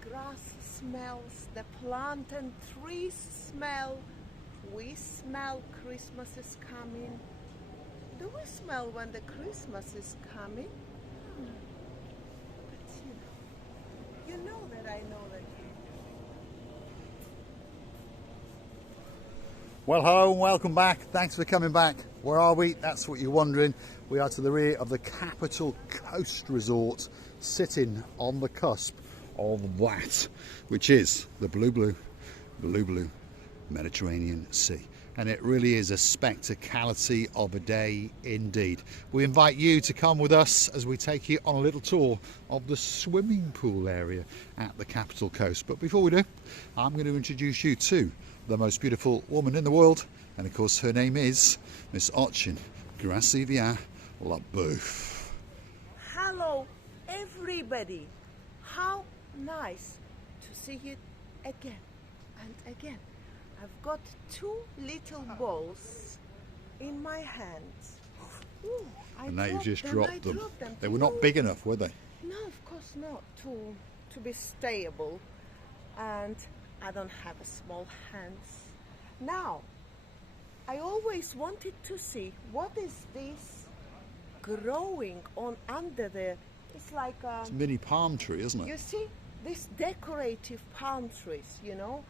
grass smells, the plant and trees smell. We smell Christmas is coming. Do we smell when the Christmas is coming? But you know that I know that. Well, hello and welcome back. Thanks for coming back. Where are we? That's what you're wondering. We are to the rear of the Capital Coast Resort, sitting on the cusp of that, which is the blue Mediterranean Sea. And it really is a spectacality of a day indeed. We invite you to come with us as we take you on a little tour of the swimming pool area at the Capital Coast. But before we do, I'm going to introduce you to the most beautiful woman in the world, and of course her name is Miss Ochin Gracilia Labouf. Hello everybody, how nice to see you again and again. I've got two little balls in my hands. Ooh, And now you've just dropped them. them. They were not big enough, were they? No, of course not, to be stable, and I don't have a small hands. Now, I always wanted to see what is this growing on under there. It's like a... It's a mini palm tree, isn't it? You see, these decorative palm trees, you know,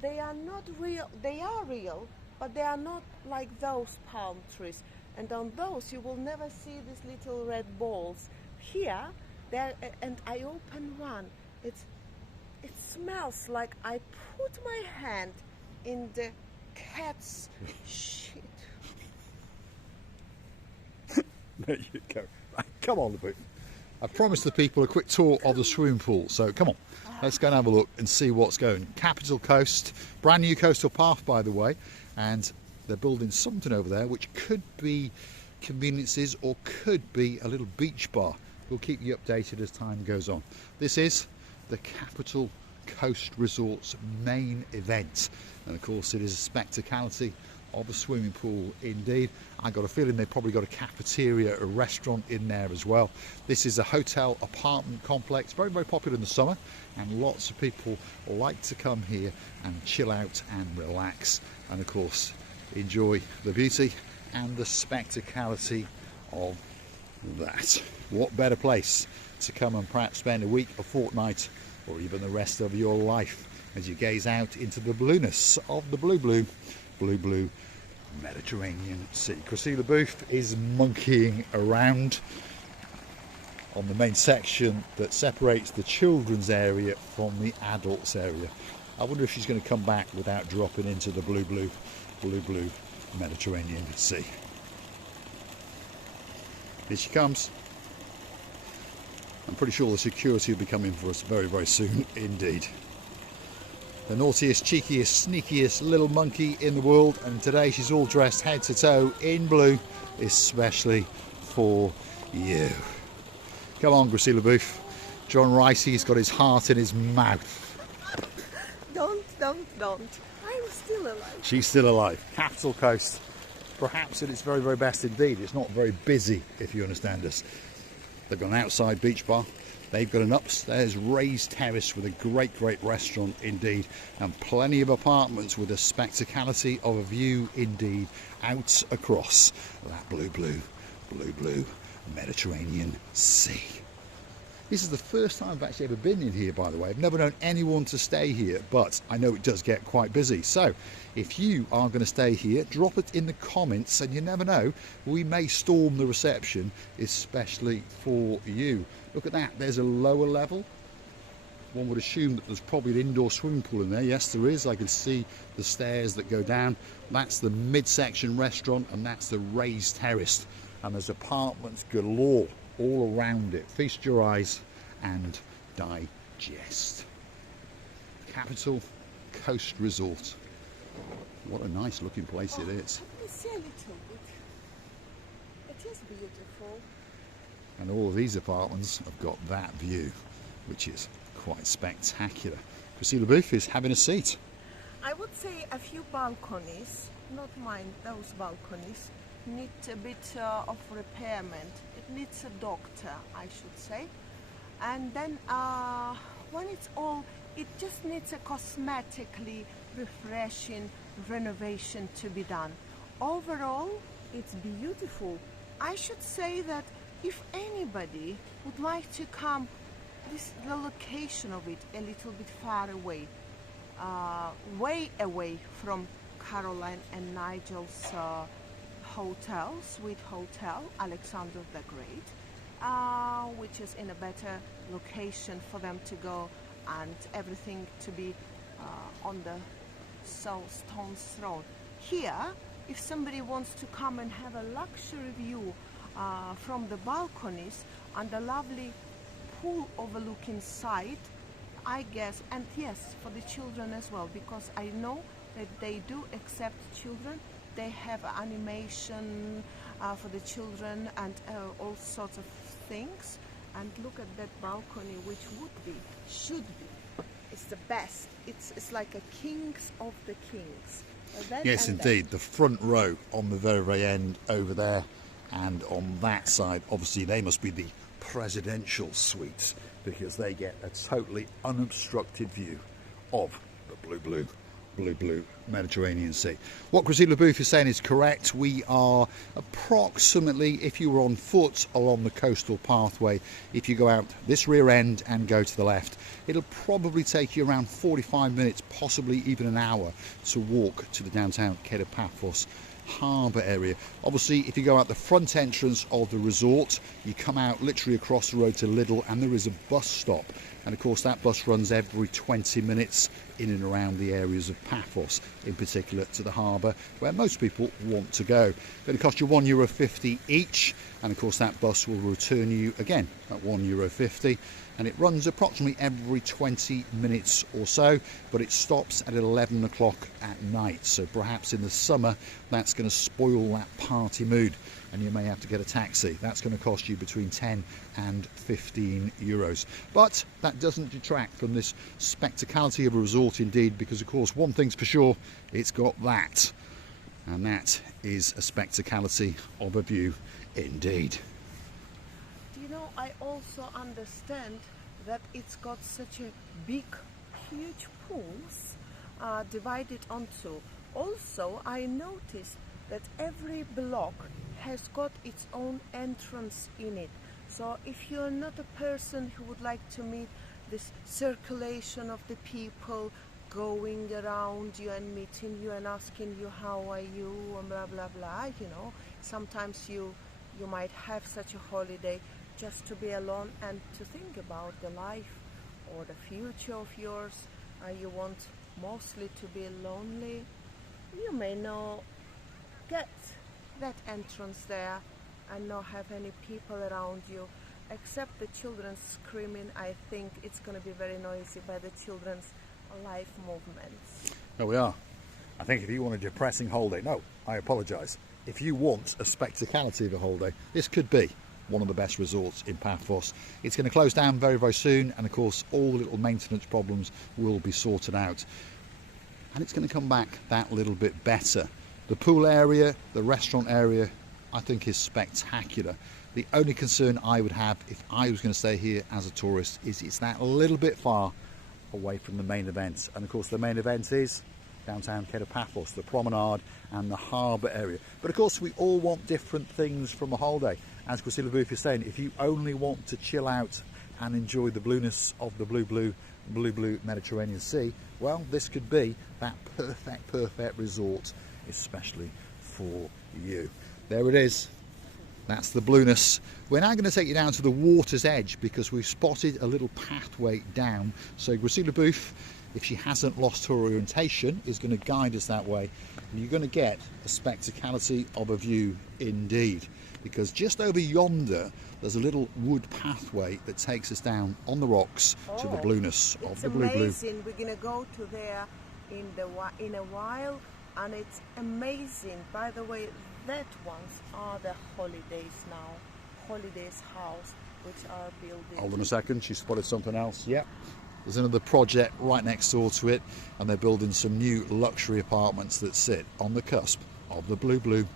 they are not real, they are real, but they are not like those palm trees. And on those, you will never see these little red balls. Here, there, and I open one, it smells like I put my hand in the cat's shit. There you go. Right, come on, Labouf. I promised the people a quick tour of the swimming pool, so come on, let's go and have a look and see what's going. Capital Coast, brand new coastal path, by the way, and they're building something over there which could be conveniences or could be a little beach bar. We'll keep you updated as time goes on. This is the Capital Coast Resort's main event, and of course it is a spectacality of a swimming pool indeed. I got a feeling they've probably got a cafeteria, a restaurant in there as well. This is a hotel apartment complex, very popular in the summer, and lots of people like to come here and chill out and relax, and of course enjoy the beauty and the spectacality of that. What better place to come and perhaps spend a week, a fortnight, or even the rest of your life as you gaze out into the blueness of the blue Mediterranean Sea. Gracilia Labouf is monkeying around on the main section that separates the children's area from the adults area. I wonder if she's going to come back without dropping into the blue Mediterranean Sea. Here she comes. I'm pretty sure the security will be coming for us very soon indeed. The naughtiest, cheekiest, sneakiest little monkey in the world, and today she's all dressed head to toe in blue, especially for you. Come on, Gracilia Labouf. John Ricey's got his heart in his mouth. Don't. I'm still alive. She's still alive. Capital Coast, perhaps at its very best indeed. It's not very busy, if you understand us. They've got an outside beach bar. They've got an upstairs raised terrace with a great restaurant indeed, and plenty of apartments with a spectacality of a view indeed out across that blue Mediterranean Sea. This is the first time I've actually ever been in here, by the way. I've never known anyone to stay here, but I know it does get quite busy. So if you are going to stay here, drop it in the comments, and you never know, we may storm the reception especially for you. Look at that, there's a lower level. One would assume that there's probably an indoor swimming pool in there. Yes, there is. I can see the stairs that go down. That's the midsection restaurant, and that's the raised terrace. And there's apartments galore all around it. Feast your eyes and digest. Capital Coast Resort. What a nice looking place it is. Let me see a little bit. It is beautiful. And all of these apartments have got that view, which is quite spectacular. Gracilia Labouf is having a seat. I would say a few balconies, not mine, those balconies, need a bit of repairment. It needs a doctor, I should say. And then when it's all, it just needs a cosmetically refreshing renovation to be done. Overall, it's beautiful. I should say that if anybody would like to come, the location of it a little bit far away, way away from Caroline and Nigel's hotel, Sweet Hotel, Alexander the Great, which is in a better location for them to go and everything to be on the stone's throw. Here, if somebody wants to come and have a luxury view from the balconies and the lovely pool overlooking side, I guess, and yes, for the children as well, because I know that they do accept children. They have animation for the children and all sorts of things. And look at that balcony, which should be, it's the best. It's like a kings of the kings. Yes, indeed. The front row on the very, very end over there, and on that side, obviously, they must be the presidential suites because they get a totally unobstructed view of the blue Mediterranean Sea. What Grazia Booth is saying is correct. We are approximately, if you were on foot along the coastal pathway, if you go out this rear end and go to the left, it'll probably take you around 45 minutes, possibly even an hour, to walk to the downtown Quai de Paphos harbour area. Obviously, if you go out the front entrance of the resort, you come out literally across the road to Lidl, and there is a bus stop, and of course that bus runs every 20 minutes in and around the areas of Paphos, in particular to the harbour where most people want to go. It's going to cost you €1.50 each, and of course that bus will return you again at €1.50, and it runs approximately every 20 minutes or so, but it stops at 11 o'clock at night, so perhaps in the summer that's going to spoil that party mood and you may have to get a taxi. That's going to cost you between 10 and 15 euros. But that doesn't detract from this spectacality of a resort indeed, because of course one thing's for sure, it's got that, and that is a spectacality of a view indeed. You know, I also understand that it's got such a big, huge pools divided onto. Also, I noticed that every block has got its own entrance in it. So if you're not a person who would like to meet this circulation of the people going around you and meeting you and asking you how are you and blah blah blah, you know, sometimes you might have such a holiday just to be alone and to think about the life or the future of yours. You want mostly to be lonely. You may not get that entrance there and not have any people around you except the children screaming. I think it's going to be very noisy by the children's life movements. There we are. I think if you want a depressing holiday, no, I apologise. If you want a spectacality of a holiday, this could be one of the best resorts in Paphos. It's going to close down very, very soon, and of course all the little maintenance problems will be sorted out. And it's going to come back that little bit better. The pool area, the restaurant area, I think is spectacular. The only concern I would have if I was going to stay here as a tourist is it's that little bit far away from the main event. And of course the main event is downtown Quai de Paphos, the promenade and the harbour area. But of course we all want different things from a holiday. As Grazia Booth is saying, if you only want to chill out and enjoy the blueness of the blue Mediterranean Sea, well, this could be that perfect resort, especially for you. There it is. That's the blueness. We're now going to take you down to the water's edge because we've spotted a little pathway down. So Grazia Booth, if she hasn't lost her orientation, is going to guide us that way. And you're going to get a spectacality of a view indeed. Because just over yonder, there's a little wood pathway that takes us down on the rocks to the blueness of the blue. It's amazing. We're going to go to there in a while, and it's amazing. By the way, that ones are the holidays now. Holidays house, which are building. Hold on a second, she spotted something else. Yep. There's another project right next door to it, and they're building some new luxury apartments that sit on the cusp of the blue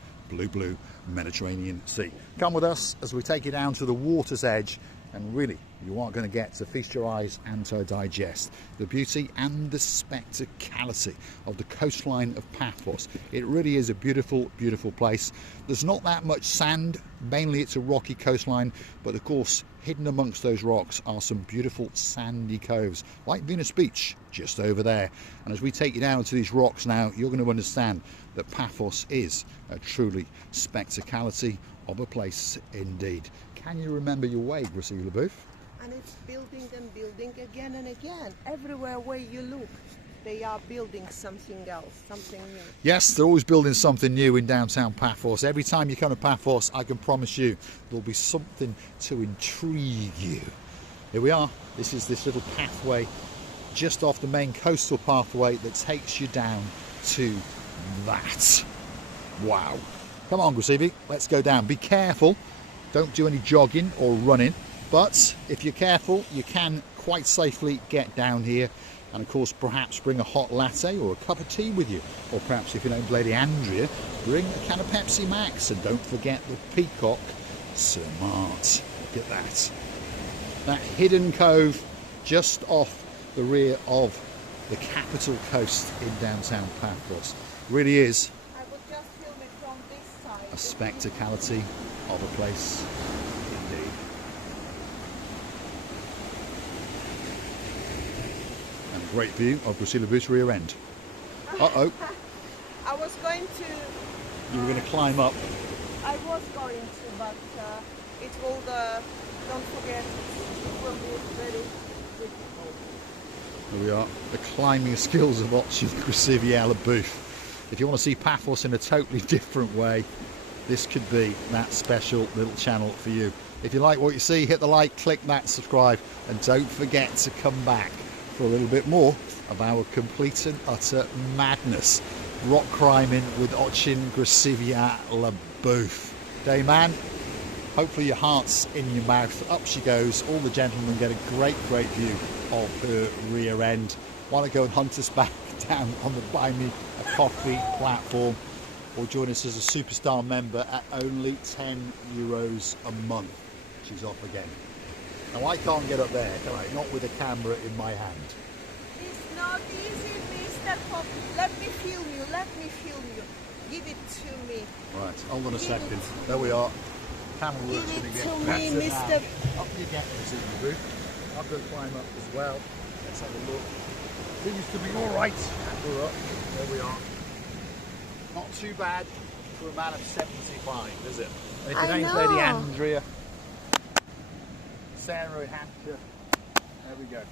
Mediterranean Sea. Come with us as we take you down to the water's edge and really you are going to get to feast your eyes and to digest the beauty and the spectacality of the coastline of Paphos. It really is a beautiful, beautiful place. There's not that much sand, mainly it's a rocky coastline, but of course hidden amongst those rocks are some beautiful sandy coves, like Venus Beach, just over there. And as we take you down to these rocks now, you're going to understand that Paphos is a truly spectacality of a place indeed. Can you remember your way, Graciela Booth? And it's building and building again and again. Everywhere where you look, they are building something else, something new. Yes, they're always building something new in downtown Paphos. Every time you come to Paphos, I can promise you there'll be something to intrigue you. Here we are. This is this little pathway just off the main coastal pathway that takes you down to that. Wow. Come on, Gracievi, let's go down. Be careful. Don't do any jogging or running. But if you're careful, you can quite safely get down here. And of course, perhaps bring a hot latte or a cup of tea with you. Or perhaps, if you know Lady Andrea, bring a can of Pepsi Max. And don't forget the Peacock Smart. Look at that. That hidden cove just off the rear of the Capital Coast in downtown Paphos. Really is I would just film it from this side. a spectacality of a place indeed. And a great view of Graciela Booth's rear end. Uh-oh, I was going to, you were going to climb up. I was going to, but it will, don't forget, it will be very difficult. Here we are, the climbing skills of Ochi Graciela Booth. If you want to see Paphos in a totally different way, this could be that special little channel for you. If you like what you see, hit the like, click that subscribe, and don't forget to come back for a little bit more of our complete and utter madness. Rock climbing with Ochin Graciela Booth. Day man, hopefully your heart's in your mouth. Up she goes. All the gentlemen get a great, great view of her rear end. Why don't go and hunt us back down on the Buy Me a Coffee platform, or join us as a superstar member at only €10 a month. She's off again. Now I can't get up there, can I? Not with a camera in my hand. It's not easy, Mr. Pop. Let me film you, let me film you. Give it to me. Right, hold on a second. There we are. Camera work's Give going to it get to better me, now. Mr. Up you get, Graciela Booth. I've got to climb up as well. Let's have a look. Seems to be all right. And we're up. There we are. Not too bad for a man of 75, is it? And if I it ain't know. Lady Andrea, Sarah in Hampshire, there we go.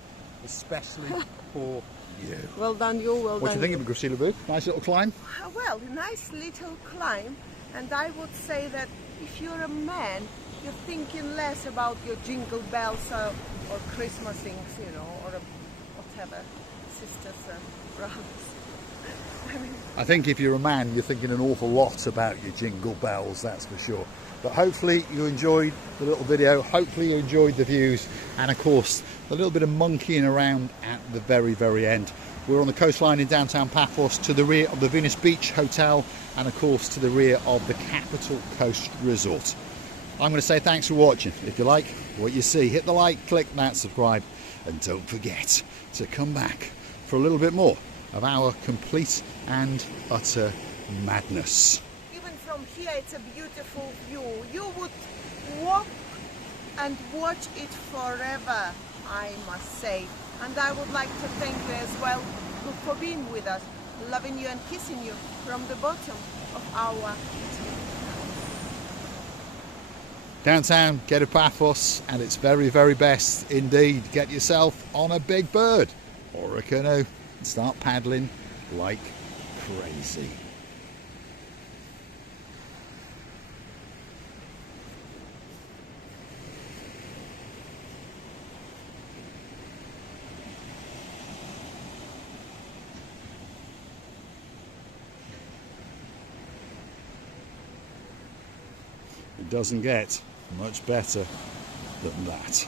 Especially for you. Well done, you, well What do done. you think of it, Graciela Booth? Nice little climb? Well, nice little climb, and I would say that if you're a man, you're thinking less about your jingle bells or Christmas things, you know, or whatever, sisters and brothers. I mean, I think if you're a man, you're thinking an awful lot about your jingle bells, that's for sure. But hopefully you enjoyed the little video, hopefully you enjoyed the views, and of course a little bit of monkeying around at the very, very end. We're on the coastline in downtown Paphos, to the rear of the Venus Beach Hotel, and of course to the rear of the Capital Coast Resort. I'm going to say thanks for watching. If you like what you see, hit the like, click that subscribe, and don't forget to come back for a little bit more of our complete and utter madness. even from here, it's a beautiful view. You would walk and watch it forever, I must say. And I would like to thank you as well for being with us, loving you and kissing you from the bottom of our Downtown, get to Paphos, and it's very, very best indeed. Get yourself on a big bird or a canoe and start paddling like crazy. It doesn't get much better than that.